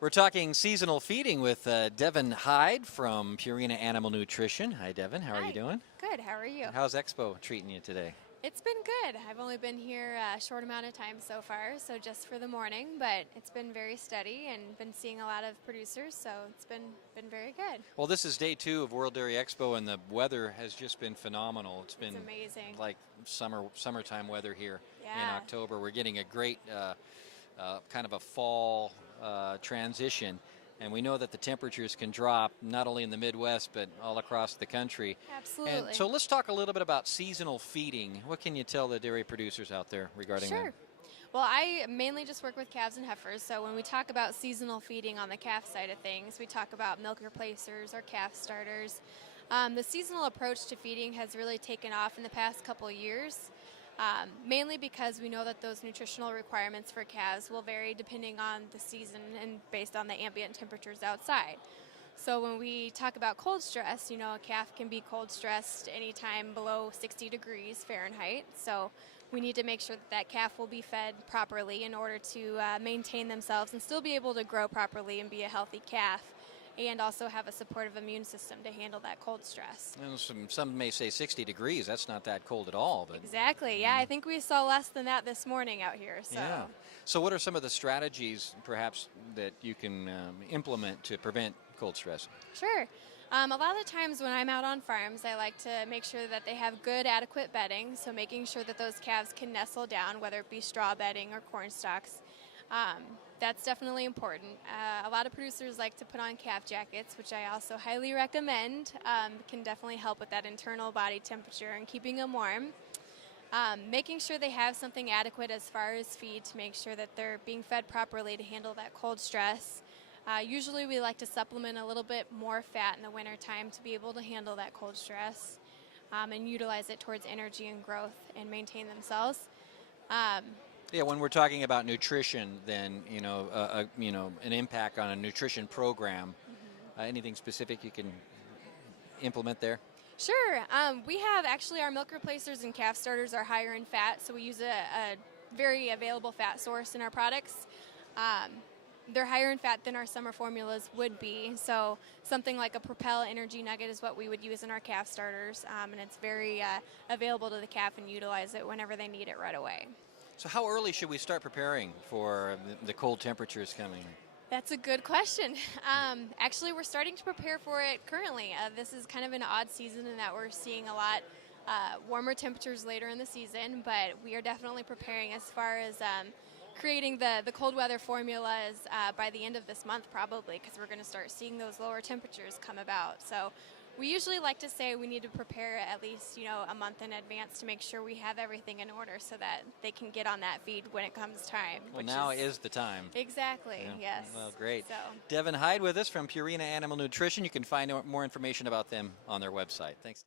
We're talking seasonal feeding with Devin Hyde from Purina Animal Nutrition. Hi, Devin. How are you doing? Good. How are you? How's Expo treating you today? It's been good. I've only been here a short amount of time so far, so just for the morning, but it's been very steady and been seeing a lot of producers, so it's been very good. Well, this is day 2 of World Dairy Expo, and the weather has just been phenomenal. It's been amazing. Like summertime weather here in Yeah. October. We're getting a great kind of a fall transition. And we know that the temperatures can drop not only in the Midwest, but all across the country. Absolutely. And so let's talk a little bit about seasonal feeding. What can you tell the dairy producers out there regarding Sure. that? Well, I mainly just work with calves and heifers, so when we talk about seasonal feeding on the calf side of things, we talk about milk replacers or calf starters. The seasonal approach to feeding has really taken off in the past couple years. Mainly because we know that those nutritional requirements for calves will vary depending on the season and based on the ambient temperatures outside. So when we talk about cold stress, a calf can be cold stressed anytime below 60 degrees Fahrenheit. So we need to make sure that calf will be fed properly in order to maintain themselves and still be able to grow properly and be a healthy calf, and also have a supportive immune system to handle that cold stress. And some may say 60 degrees. That's not that cold at all. But Exactly. Yeah, I think we saw less than that this morning out here. So. yeah. So what are some of the strategies, perhaps, that you can implement to prevent cold stress? Sure. A lot of the times when I'm out on farms, I like to make sure that they have good, adequate bedding. So making sure that those calves can nestle down, whether it be straw bedding or corn stalks. That's definitely important. A lot of producers like to put on calf jackets, which I also highly recommend. Can definitely help with that internal body temperature and keeping them warm. Making sure they have something adequate as far as feed to make sure that they're being fed properly to handle that cold stress. Usually we like to supplement a little bit more fat in the wintertime to be able to handle that cold stress and utilize it towards energy and growth and maintain themselves. Yeah, when we're talking about nutrition, then an impact on a nutrition program. Anything specific you can implement there? Sure. We have actually our milk replacers and calf starters are higher in fat, so we use a very available fat source in our products. They're higher in fat than our summer formulas would be, so something like a Propel Energy Nugget is what we would use in our calf starters, and it's very available to the calf and utilize it whenever they need it right away. So how early should we start preparing for the cold temperatures coming? That's a good question. Actually, we're starting to prepare for it currently. This is kind of an odd season in that we're seeing a lot warmer temperatures later in the season, but we are definitely preparing as far as creating the cold weather formulas by the end of this month probably, because we're going to start seeing those lower temperatures come about. So we usually like to say we need to prepare at least a month in advance to make sure we have everything in order so that they can get on that feed when it comes time. Well, now is the time. Exactly, Yeah. yes. Well, great. So. Devin Hyde with us from Purina Animal Nutrition. You can find more information about them on their website. Thanks.